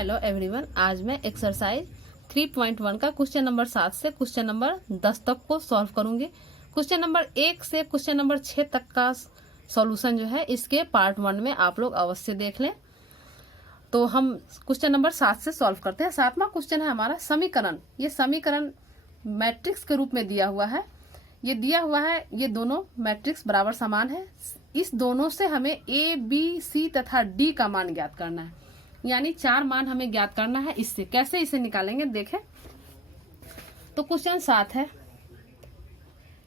Hello everyone, आज मैं exercise 3.1 का क्वेश्चन नंबर 7 से क्वेश्चन नंबर 10 तक को सॉल्व करूंगी। क्वेश्चन नंबर 1 से क्वेश्चन नंबर 6 तक का सॉल्यूशन जो है इसके पार्ट 1 में आप लोग अवश्य देख लें। तो हम क्वेश्चन नंबर 7 से सॉल्व करते हैं। 7वां क्वेश्चन है हमारा समीकरण। ये समीकरण मैट्रिक्स के रूप में दिया हुआ है। ये दिया हुआ है, ये दोनों मैट्रिक्स बराबर समान है। इस दोनों से हमें ए, बी, सी तथा डी का मान ज्ञात करना है, यानी 4 मान हमें ज्ञात करना है। इससे कैसे इसे निकालेंगे देखें। तो क्वेश्चन 7 है,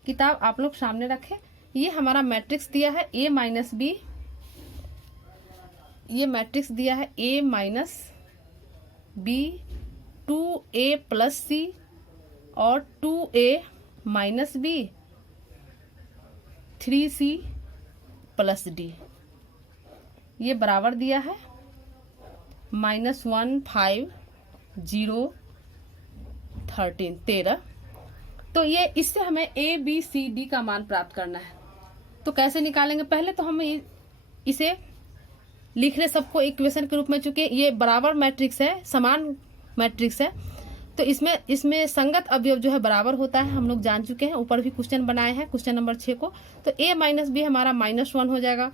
किताब आप लोग सामने रखें। ये हमारा मैट्रिक्स दिया है a माइनस बी, ये मैट्रिक्स दिया है a minus B, 2a plus C और 2a minus B, 3c plus D. ये बराबर दिया है -1 5 0 13 13। तो ये इससे हमें ए, बी, सी, डी का मान प्राप्त करना है। तो कैसे निकालेंगे? पहले तो हम इसे लिख रहे सबको इक्वेशन के रूप में, चूंकि ये बराबर मैट्रिक्स है, समान मैट्रिक्स है, तो इसमें संगत अवयव जो है बराबर होता है, हम लोग जान चुके हैं। ऊपर भी क्वेश्चन बनाए हैं क्वेश्चन नंबर 6 को। तो a माइनस बी हमारा -1 हो जाएगा।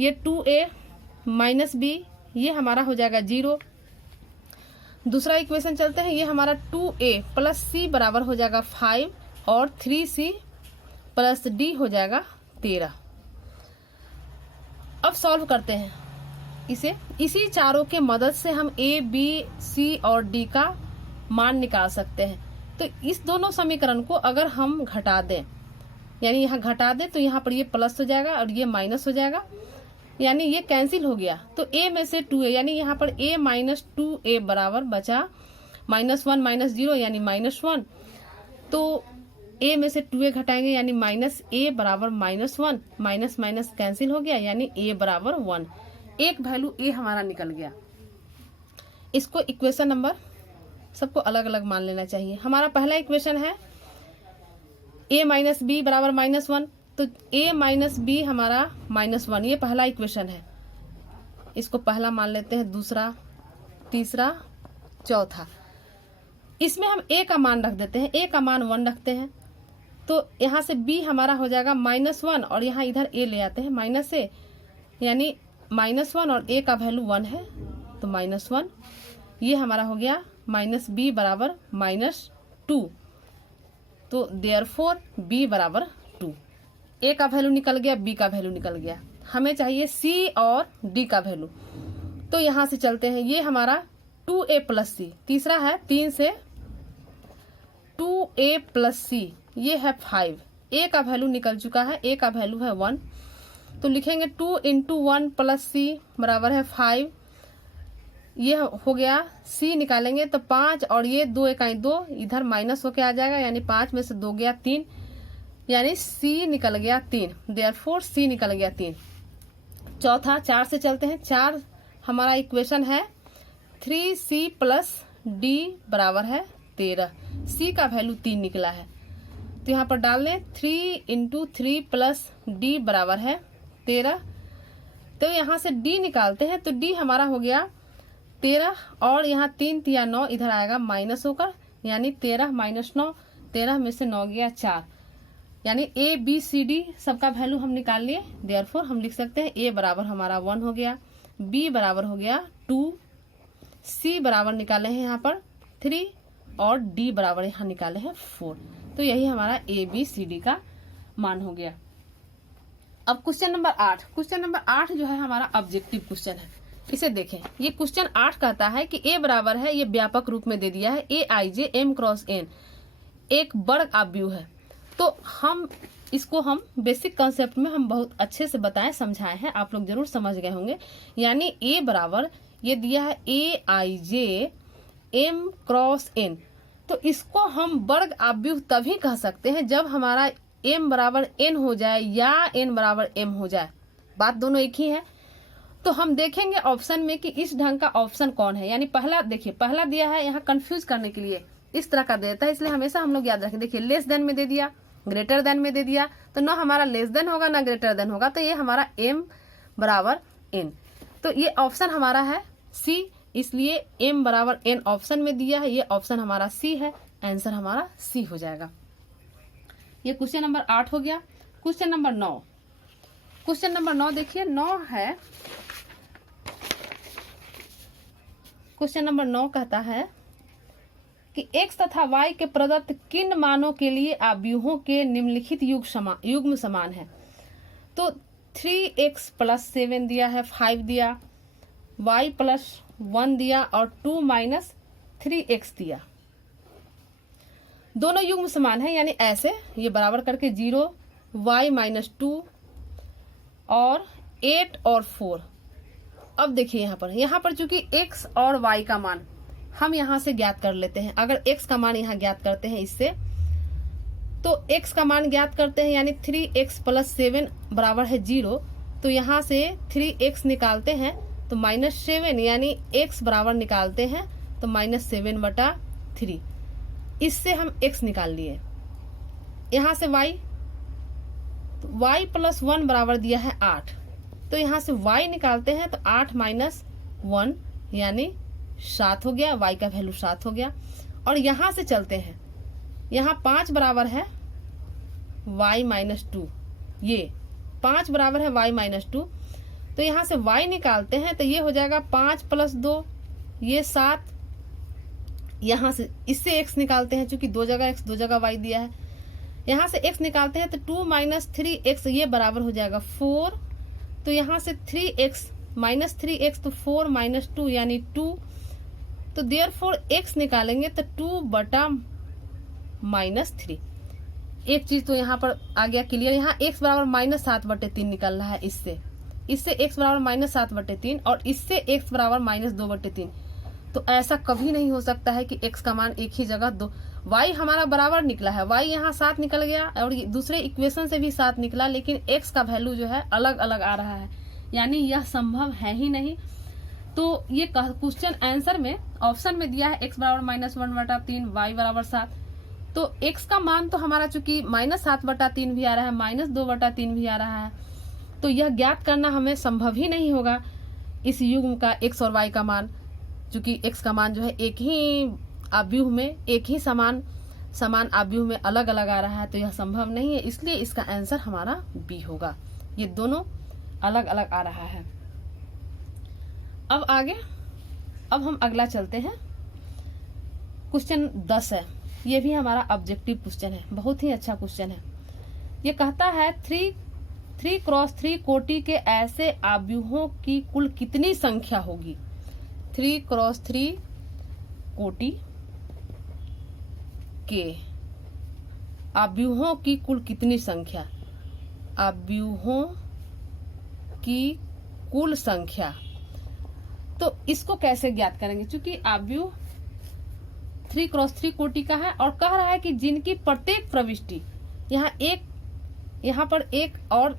ये 2a माइनस बी ये हमारा हो जाएगा 0। दूसरा इक्वेशन चलते हैं। ये हमारा 2a प्लस सी बराबर हो जाएगा 5 और 3c प्लस डी हो जाएगा 13। अब सॉल्व करते हैं इसे। इसी चारों के मदद से हम a, b, c और d का मान निकाल सकते हैं। तो इस दोनों समीकरण को अगर हम घटा दें, यानी यहाँ घटा दें, तो यहाँ पर ये प्लस हो जाएगा और ये माइनस हो जाएगा, यानी ये कैंसिल हो गया। तो a में से 2a, यानी यहाँ पर a माइनस 2a बराबर बचा -1 माइनस 0 यानी -1। तो a में से 2a घटाएंगे यानी -a बराबर -1, माइनस माइनस कैंसिल हो गया, यानी a बराबर 1। एक वैल्यू a हमारा निकल गया। इसको इक्वेशन नंबर सबको अलग अलग मान लेना चाहिए। हमारा पहला इक्वेशन है a माइनस बी बराबर -1, तो a माइनस बी हमारा -1, ये पहला इक्वेशन है। इसको पहला मान लेते हैं, दूसरा, तीसरा, चौथा। इसमें हम a का मान रख देते हैं, a का मान 1 रखते हैं। तो यहाँ से b हमारा हो जाएगा -1 और यहाँ इधर a ले आते हैं -a, यानी -1 और a का वैल्यू 1 है, तो -1। ये हमारा हो गया -b बराबर -2, तो देयरफॉर b बराबर 2। a का वैल्यू निकल गया, b का वैल्यू निकल गया। हमें चाहिए c और d का वैल्यू। तो यहाँ से चलते हैं। ये हमारा 2a प्लस सी, तीसरा है 3 से 2a प्लस सी, ये है 5। a का वैल्यू निकल चुका है, a का वैल्यू है 1, तो लिखेंगे 2 × 1 प्लस सी बराबर है 5। ये हो गया। c निकालेंगे तो 5 और ये 2 इकाई 2 इधर माइनस होके आ जाएगा, यानी 5 में से 2 गया 3, यानी c निकल गया 3। देयरफॉर c निकल गया 3। चौथा 4 से चलते हैं। 4 हमारा इक्वेशन है 3c प्लस d बराबर है 13। c का वैल्यू 3 निकला है, तो यहाँ पर डाल लें 3 × 3 प्लस d बराबर है 13। तो यहाँ से d निकालते हैं, तो d हमारा हो गया 13 और यहाँ 3 या 9 इधर आएगा माइनस होकर, यानी 13 - 9, 13 में से 9 गया 4, यानी a, b, c, d सबका वैल्यू हम निकाल लिए। देयरफॉर हम लिख सकते हैं a बराबर हमारा 1 हो गया, b बराबर हो गया 2, c बराबर निकाले हैं यहाँ पर 3 और d बराबर यहाँ निकाले हैं 4। तो यही हमारा a, b, c, d का मान हो गया। अब क्वेश्चन नंबर 8। क्वेश्चन नंबर 8 जो है हमारा ऑब्जेक्टिव क्वेश्चन है। इसे देखें। ये क्वेश्चन 8 कहता है कि a बराबर है, ये व्यापक रूप में दे दिया है, aij m क्रॉस n एक वर्ग आव्यूह है। तो हम बेसिक कॉन्सेप्ट में हम बहुत अच्छे से बताएं, समझाए हैं, आप लोग जरूर समझ गए होंगे। यानी a बराबर ये दिया है aij m क्रॉस n, तो इसको हम वर्ग आव्यूह तभी कह सकते हैं जब हमारा m बराबर n हो जाए या n बराबर m हो जाए। बात दोनों एक ही है। तो हम देखेंगे ऑप्शन में कि इस ढंग का ऑप्शन कौन है। यानी पहला देखिए, पहला दिया है यहाँ कंफ्यूज करने के लिए, इस तरह का देता है, इसलिए हमेशा हम लोग याद रखें। देखिए लेस देन में दे दिया, ग्रेटर देन में दे दिया, तो ना हमारा लेस देन होगा ना ग्रेटर देन होगा, तो ये हमारा m बराबर n। तो ये ऑप्शन हमारा है सी, इसलिए m बराबर n ऑप्शन में दिया है, ये ऑप्शन हमारा सी है, आंसर हमारा सी हो जाएगा। ये क्वेश्चन नंबर 8 हो गया। क्वेश्चन नंबर 9, क्वेश्चन नंबर 9 देखिए 9 है, क्वेश्चन नंबर 9 कहता है कि x तथा y के प्रदत्त किन मानों के लिए आव्यूहों के निम्नलिखित युग्म समान है। तो 3x प्लस 7 दिया है, 5 दिया, y प्लस 1 दिया और 2 माइनस 3x दिया। दोनों युग्म समान है, यानी ऐसे ये बराबर करके 0, y माइनस 2 और 8 और 4। अब देखिए यहाँ पर चूंकि x और y का मान हम यहाँ से ज्ञात कर लेते हैं। अगर x का मान यहाँ ज्ञात करते हैं इससे, तो x का मान ज्ञात करते हैं, यानी 3x प्लस 7 बराबर है 0। तो यहाँ से 3x निकालते हैं तो माइनस 7, यानी x बराबर निकालते हैं तो -7/3। इससे हम x निकाल लिए। यहाँ से y, तो y प्लस 1 बराबर दिया है 8, तो यहाँ से y निकालते हैं तो 8 माइनस 1 यानी 7 हो गया, y का वैल्यू 7 हो गया। और यहाँ से चलते हैं, यहाँ 5 बराबर है y माइनस 2, ये 5 बराबर है y माइनस 2, तो यहाँ से y निकालते हैं तो ये हो जाएगा 5 प्लस 2, ये 7। यहाँ से इससे x निकालते हैं, चूंकि दो जगह x दो जगह y दिया है, यहाँ से x निकालते हैं तो 2 माइनस 3x ये बराबर हो जाएगा 4। तो यहाँ से 3x माइनस 3x तो 4 माइनस 2 यानी 2। तो देयरफॉर x निकालेंगे तो 2/-3। एक चीज तो यहाँ पर आ गया क्लियर। यहाँ x बराबर -7/3 निकल रहा है, इससे x बराबर -7/3 और इससे x बराबर -2/3। तो ऐसा कभी नहीं हो सकता है कि x का मान एक ही जगह दो, y हमारा बराबर निकला है, y यहाँ 7 निकल गया और दूसरे इक्वेशन से भी 7 निकला, लेकिन x का वैल्यू जो है अलग अलग आ रहा है, यानी यह संभव है ही नहीं। तो ये क्वेश्चन आंसर में ऑप्शन में दिया है x बराबर -1/3, y बराबर 7। तो x का मान तो हमारा चूंकि -7/3 भी आ रहा है, -2/3 भी आ रहा है, तो यह ज्ञात करना हमें संभव ही नहीं होगा इस युग्म का x और y का मान, चूंकि x का मान जो है एक ही आव्यूह में, एक ही समान आव्यूह में अलग अलग आ रहा है, तो यह संभव नहीं है। इसलिए इसका आंसर हमारा बी होगा, ये दोनों अलग अलग आ रहा है। अब आगे, अब हम अगला चलते हैं। क्वेश्चन 10 है, ये भी हमारा ऑब्जेक्टिव क्वेश्चन है, बहुत ही अच्छा क्वेश्चन है। ये कहता है 3x3 कोटि के ऐसे आव्यूहों की कुल कितनी संख्या होगी। 3x3 कोटि के आव्यूहों की कुल कितनी संख्या, आव्यूहों की कुल संख्या। तो इसको कैसे ज्ञात करेंगे, क्योंकि आव्यूह 3x3 कोटि का है और कह रहा है कि जिनकी प्रत्येक प्रविष्टि, यहाँ पर एक और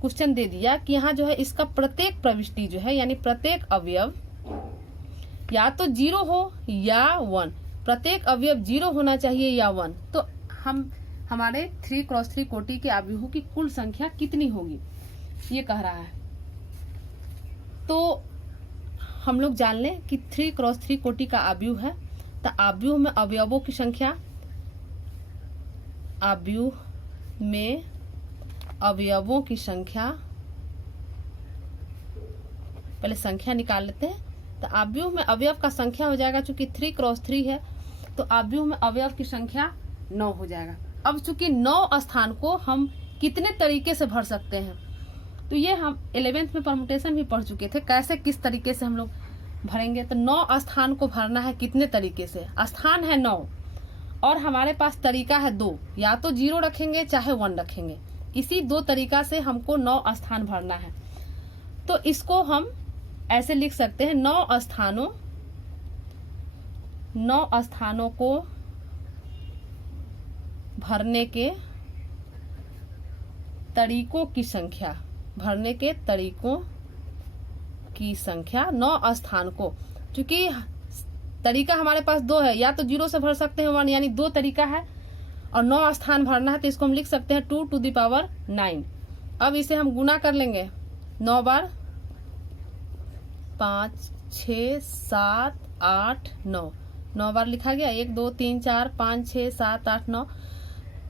क्वेश्चन दे दिया कि यहाँ जो है इसका प्रत्येक प्रविष्टि जो है, यानी प्रत्येक अवयव या तो 0 हो या 1, प्रत्येक अवयव 0 होना चाहिए या 1। तो हमारे 3x3 कोटि के आव्यूहों की कुल संख्या कितनी होगी, ये कह रहा है। तो हम लोग जान लें कि 3x3 कोटि का आव्यूह है, तो आव्यूह में अवयवों की संख्या, आव्यूह में अवयवों की संख्या, पहले संख्या निकाल लेते हैं। तो आव्यूह में अवयव का संख्या हो जाएगा, चूंकि 3x3 है तो आव्यूह में अवयव की संख्या 9 हो जाएगा। अब चूंकि 9 स्थान को हम कितने तरीके से भर सकते हैं, तो ये हम 11th में परमुटेशन भी पढ़ चुके थे, कैसे किस तरीके से हम लोग भरेंगे। तो 9 स्थान को भरना है कितने तरीके से, स्थान है 9 और हमारे पास तरीका है 2, या तो 0 रखेंगे चाहे 1 रखेंगे, इसी 2 तरीका से हमको 9 स्थान भरना है। तो इसको हम ऐसे लिख सकते हैं, 9 स्थानों को भरने के तरीकों की संख्या, 9 स्थान को, क्योंकि तरीका हमारे पास 2 है, या तो 0 से भर सकते हैं 1, यानी 2 तरीका है और 9 स्थान भरना है, तो इसको हम लिख सकते हैं 2 to the power 9। अब इसे हम गुना कर लेंगे, 9 बार 5 6 7 8 9, 9 बार लिखा गया। 1 2 3 4 5 6 7 8 9।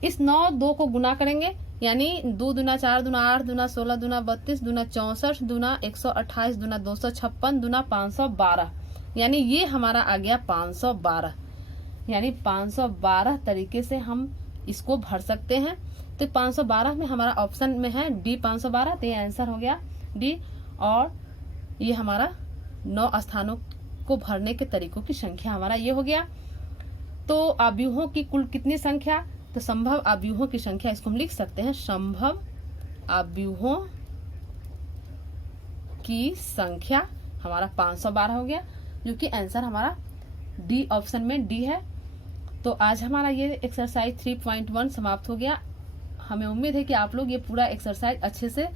इस 9 2 को गुना करेंगे, यानी 2 दूना 4 दूना 8 दूना 16 दूना 32 दूना 64 दूना 128 दूना 256 दूना 512, यानी ये हमारा आ गया 512। यानी 512 तरीके से हम इसको भर सकते हैं। तो 512 में हमारा ऑप्शन में है डी 512, तो ये आंसर हो गया डी। और ये हमारा 9 स्थानों को भरने के तरीकों की संख्या हमारा ये हो गया। तो अव्यूहों की कुल कितनी संख्या, तो संभव अव्यूहों की संख्या, इसको हम लिख सकते हैं संभव अव्यूहों की संख्या हमारा 512 हो गया, जो कि आंसर हमारा डी ऑप्शन में डी है। तो आज हमारा ये एक्सरसाइज 3.1 समाप्त हो गया। हमें उम्मीद है कि आप लोग ये पूरा एक्सरसाइज अच्छे से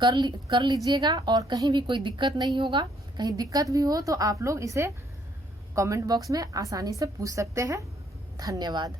कर लीजिएगा और कहीं भी कोई दिक्कत नहीं होगा। कहीं दिक्कत भी हो तो आप लोग इसे कमेंट बॉक्स में आसानी से पूछ सकते हैं। धन्यवाद।